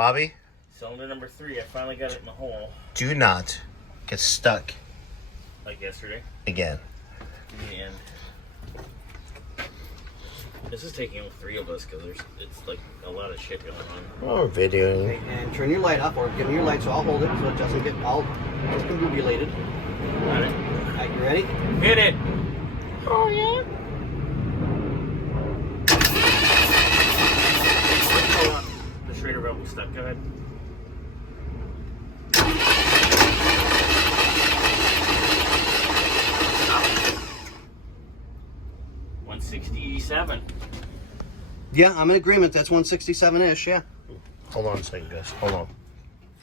Bobby? Cylinder number 3. I finally got it in the hole. Do not get stuck Like yesterday. again. And this is taking 3 of us because it's like a lot of shit going on. Oh, videoing. Okay, and turn your light up, or give me your light so I'll hold it so it doesn't get all discombobulated. Got it. All right, you ready? Hit it! Oh, yeah. Hold on. The Schrader belt was stuck. Go ahead. $167. Yeah, I'm in agreement. That's 167-ish, yeah. Hold on a second, guys. Hold on.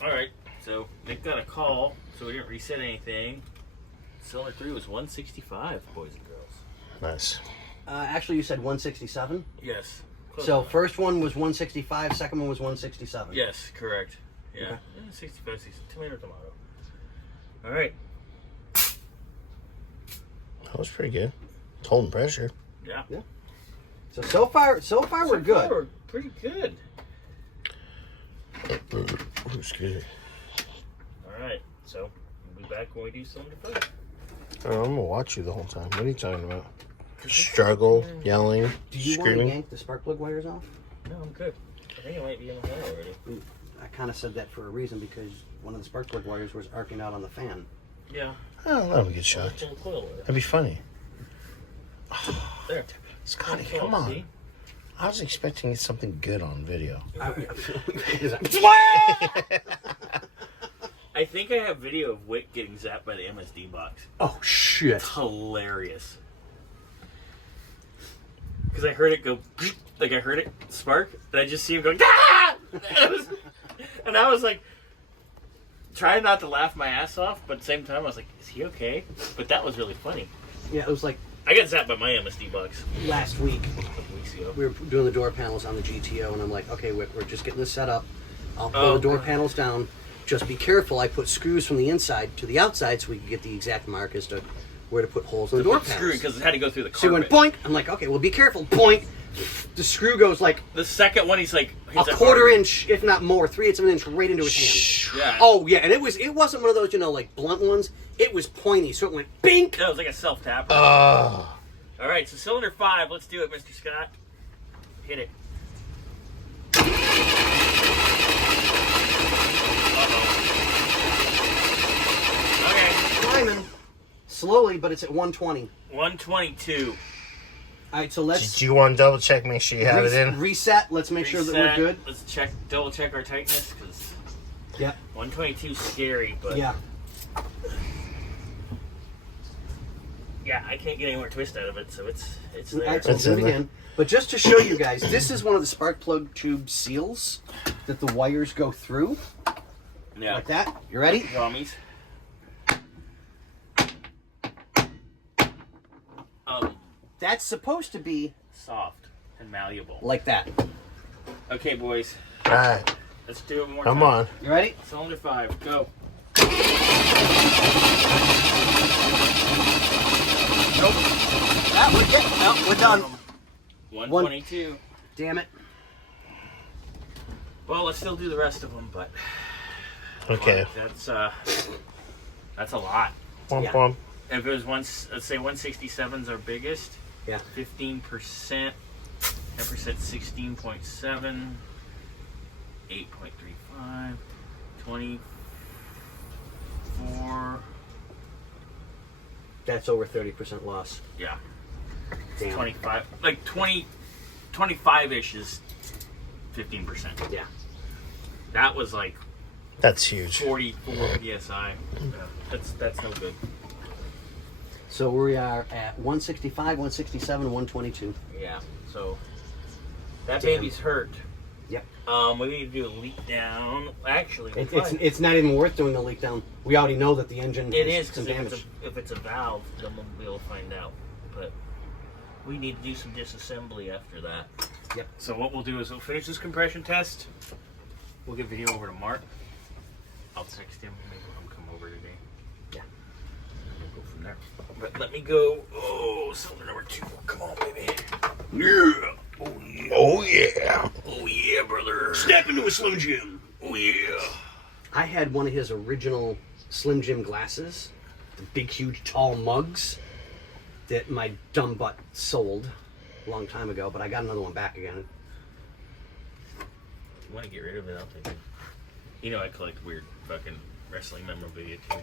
Alright, so Nick got a call, so we didn't reset anything. Cylinder 3 was 165, boys and girls. Nice. Actually, you said 167. Yes. So first one was 165, second one was 167. Yes, correct. Yeah. Okay. 65, 60, tomato. Alright. That was pretty good. It's holding pressure. Yeah. So far we're good. We're pretty good. Ooh, excuse me. Alright, so we'll be back when we do cylinder 5. Oh, I'm gonna watch you the whole time. What are you talking about? Struggle, yelling, Do you want to screaming. yank the spark plug wires off? No, I'm good. I think it might be in the hole already. I kind of said that for a reason because one of the spark plug wires was arcing out on the fan. Yeah. Oh, let me get shocked. Full coil there. That'd be funny. There. Scotty, Full come coil, on. see? I was expecting something good on video. I think I have video of Wick getting zapped by the MSD box. Oh shit! It's hilarious. Because I heard it go, like I heard it spark, and I just see him going, ah! And I was like, trying not to laugh my ass off, but at the same time I was like, is he okay? But that was really funny. Yeah, it was like I got zapped by my MSD box last week. a couple weeks ago. We were doing the door panels on the GTO, and I'm like, okay, we're just getting this set up. I'll pull the door panels down. Just be careful. I put screws from the inside to the outside so we can get the exact mark as to where to put holes in the door Screw panels. because it had to go through the So he carpet. went boink. I'm like, okay, well, be careful. Boink. The screw goes like The second one, he's like, a quarter inch, if not more, 3/8 of an inch, right into his hand. Yeah. Oh yeah, and it wasn't one of those, like blunt ones. It was pointy, so it went bink. That was like a self-tapper. Oh. All right, so cylinder 5. Let's do it, Mr. Scott. Hit it. Okay. Climbing slowly, but it's at 120. 122. All right, so let's Do you want to double check, make sure you have it in? reset. Let's make sure that we're good. Let's double check our tightness because Yeah. 122 is scary, but Yeah. yeah, I can't get any more twist out of it, so it's All there. right, so It's do in it there. again. But just to show you guys, this is one of the spark plug tube seals that the wires go through, Yeah. like that. You ready? Gummies. That's supposed to be Soft and malleable. like that. Okay, boys, All right. let's do it more Come time. on. You ready? Cylinder 5, go. Nope. Ah, we're getting. No, we're done. 122. Damn it. Well, let's still do the rest of them, but Okay. that's a lot. Pom Yeah. pom. If it was let's say 167's our biggest. Yeah. 15%, 10%, 16.7, 8.35, 24. That's over 30% loss. Yeah, Damn. 25. Like 25-ish is 15%. Yeah. That was like That's huge. 44 psi. That's no good. So we are at 165, 167, 122. Yeah. So that Damn. baby's hurt. Yep. We need to do a leak down. Actually, It's not even worth doing the leak down. We already know that the engine it has is some because damage. if it's a valve, then we'll be able to find out. But we need to do some disassembly after that. Yep. So what we'll do is we'll finish this compression test. We'll get video over to Mark. I'll text him. Maybe he'll come over today. Yeah. We'll go from there. But let me go. Oh, cylinder number 2. Come on, baby. Yeah. Oh yeah. Oh, yeah. Oh yeah, brother. Step into a Slim Jim. Oh, yeah. I had one of his original Slim Jim glasses, the big, huge, tall mugs that my dumb butt sold a long time ago, but I got another one back again. If you want to get rid of it, I'll take it. You know I collect weird fucking wrestling memorabilia too.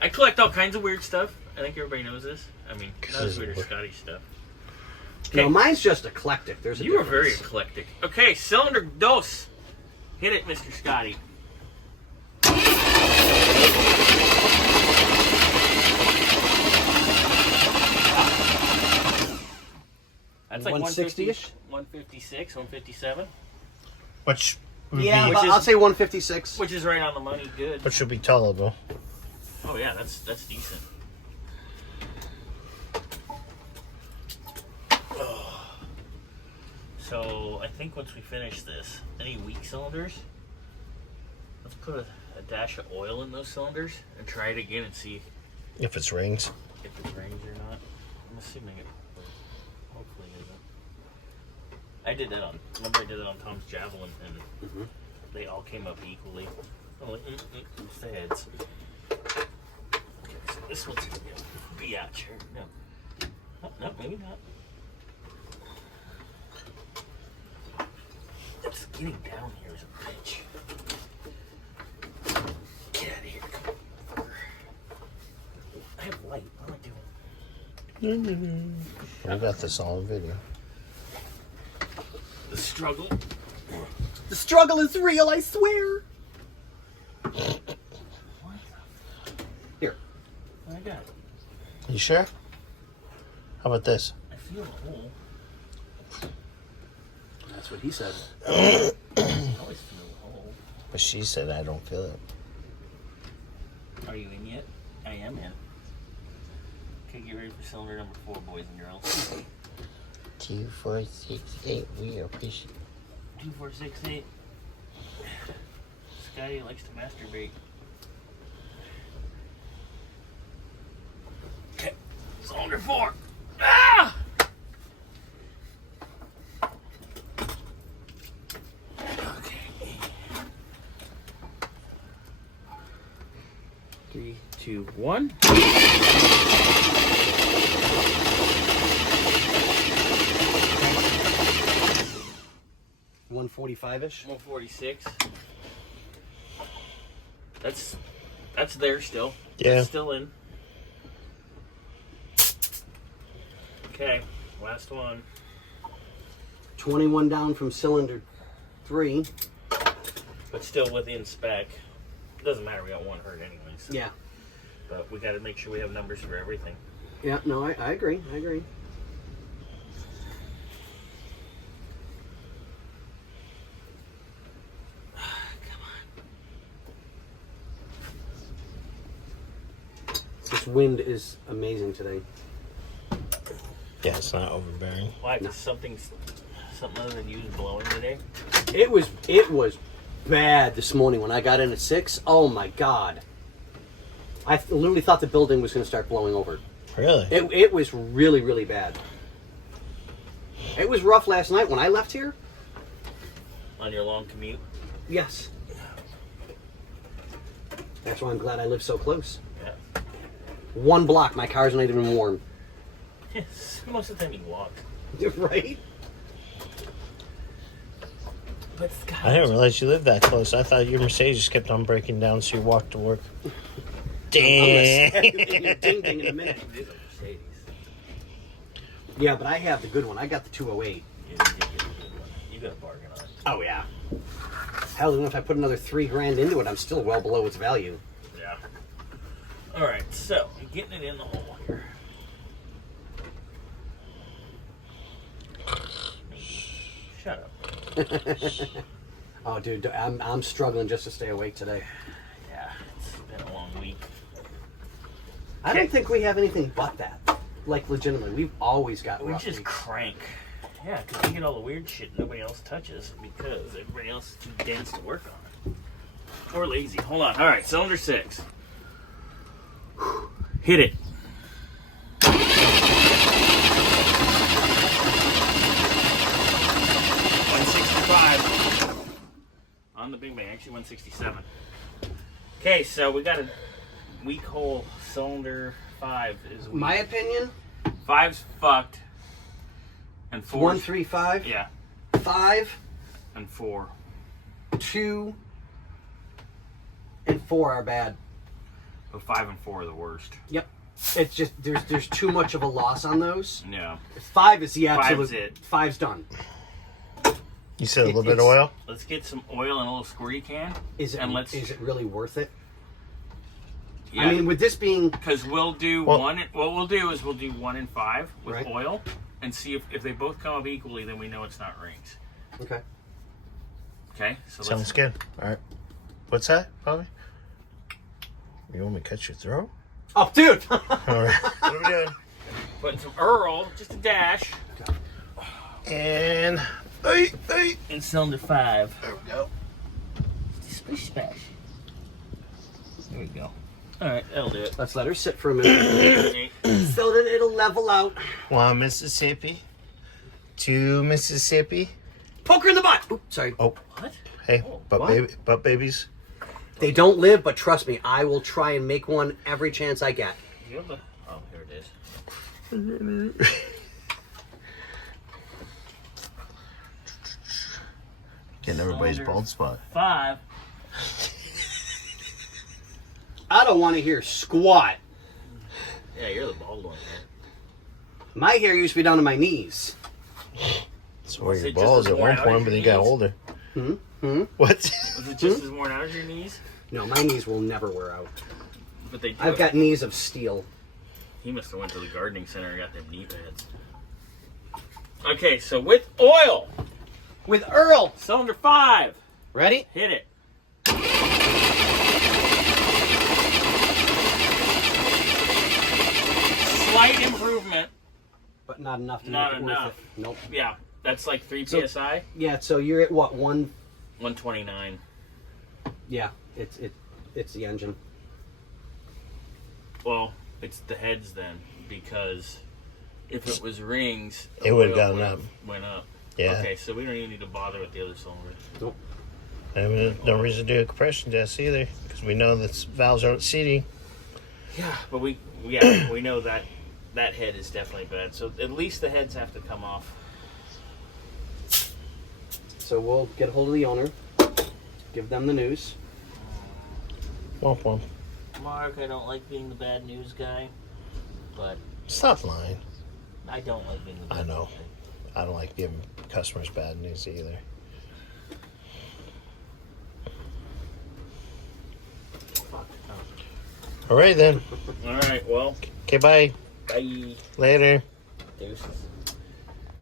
I collect all kinds of weird stuff. I think everybody knows this. I mean, not as weird as Scotty stuff. No, mine's just eclectic. There's a You are very difference. eclectic. Okay, cylinder dos. Hit it, Mr. Scotty. That's like 160-ish? 156, 157. Which would Yeah, be, but I'll say 156. Which is right on the money. Good. which should be tolerable. Oh yeah, that's decent. So I think once we finish this, any weak cylinders, let's put a dash of oil in those cylinders and try it again and see If it's rings. if it rings or not. I'm assuming it hopefully isn't. I did that remember I did that on Tom's Javelin and they all came up equally. I'm like, it's the heads. Okay, so this one's gonna be out here. No, maybe not. It's getting down here is a bitch. Get out of here. Come on. I have light. What am I doing? I got this all on video. The struggle. The struggle is real, I swear. Here. I got it. You sure? How about this? I feel a hole. That's what he said. I always feel a hole. But she said I don't feel it. Are you in yet? I am in. Okay, get ready for cylinder number 4, boys and girls. 2, 4, 6, 8. We appreciate 2, 4, 6, 8. Scotty likes to masturbate. Okay, cylinder 4. Ah! Okay. 3, 2, 1. 145-ish. 146. That's there still. Yeah. That's still in. Okay, last one. 21 down from cylinder 3. But still within spec. It doesn't matter, we got one hurt anyways. Yeah. But we gotta make sure we have numbers for everything. Yeah, no, I agree. I agree. This wind is amazing today. Yeah, it's not overbearing. Why? Is something other than you is blowing today? It was bad this morning when I got in at 6. Oh my god. I literally thought the building was going to start blowing over. Really? It was really, really bad. It was rough last night when I left here. On your long commute? Yes. That's why I'm glad I live so close. Yeah. 1 block, my car's not even warm. Yes. Most of the time you walk. Right? But Scott, I didn't realize you lived that close. I thought your Mercedes just kept on breaking down, so you walked to work. Damn. I'm gonna ding ding in a minute. it is a Mercedes. Yeah, but I have the good one. I got the 208. Yeah, you did get a good one. You got a bargain on it. Oh yeah. Hell, even if I put another $3,000 into it, I'm still well below its value. Yeah. Alright, so I'm getting it in the hole here. Shut up. Oh, dude, I'm struggling just to stay awake today. Yeah, it's been a long week. I don't think we have anything but that. Like, legitimately, we've always got We rough just weeks. crank. Yeah, because we get all the weird shit nobody else touches because everybody else is too dense to work on. Or lazy. Hold on. Alright, cylinder 6. Hit it. $165. on the big bang. Actually, 167. Okay, so we got a weak hole cylinder 5 is weak. My opinion, 5's fucked. And 4's 1, 3, 5. Yeah. 5, And 4. 2, and 4 are bad. But 5 and 4 are the worst. Yep. It's just there's too much of a loss on those. Yeah. 5 is the absolute. 5's it. 5's done. You said a little bit of oil? Let's get some oil in a little squirty can. Is it? And let's, is it really worth it? Yeah. I mean, with this being, because we'll do one. What we'll do is we'll do 1 and 5 with Right. oil, and see if they both come up equally. Then we know it's not rings. okay. Okay. So Sounds good. All right. What's that, Bobby? You want me to cut your throat? Oh, dude. All right. What are we doing? put some Earl, just a dash, And in cylinder 5. there we go. Splish splash. There we go. All right, that'll do it. Let's let her sit for a minute so that it'll level out. 1 Mississippi, 2 Mississippi. Poke her in the butt. Oops, sorry. Oh, What? hey, what? butt babies. They don't live, but trust me, I will try and make one every chance I get. You have the... Oh, here it is. Getting everybody's bald spot. 5. I don't want to hear squat. Yeah, you're the bald one, man. My hair used to be down to my knees. That's where Was your it just balls as at worn one out point, as but your then you got knees? older. Hmm? What? Was it just as worn out as your knees? No, my knees will never wear out. But they do. I've got knees of steel. He must have went to the gardening center and got them knee pads. Okay, so with oil, With Earl. cylinder 5. Ready? Hit it. Slight improvement. But not enough to Not make it enough. worth it. Nope. Yeah, that's like 3 So- psi. Yeah, so you're at what, 1? 129. Yeah, it's the engine. Well, it's the heads then, because if it was rings, the It would've oil gone up. Went up. Yeah. Okay, so we don't even need to bother with the other cylinder. Nope. I mean, no reason to do a compression test either, because we know that valves aren't seating. Yeah, but we know that that head is definitely bad. So at least the heads have to come off. So we'll get a hold of the owner, give them the news. Womp womp. Mark, I don't like being the bad news guy, but Stop lying. I don't like being the I bad know. news guy. I don't like giving customers bad news either. Fuck. All right then. All right, well, Okay, bye. bye. Later. Deuces.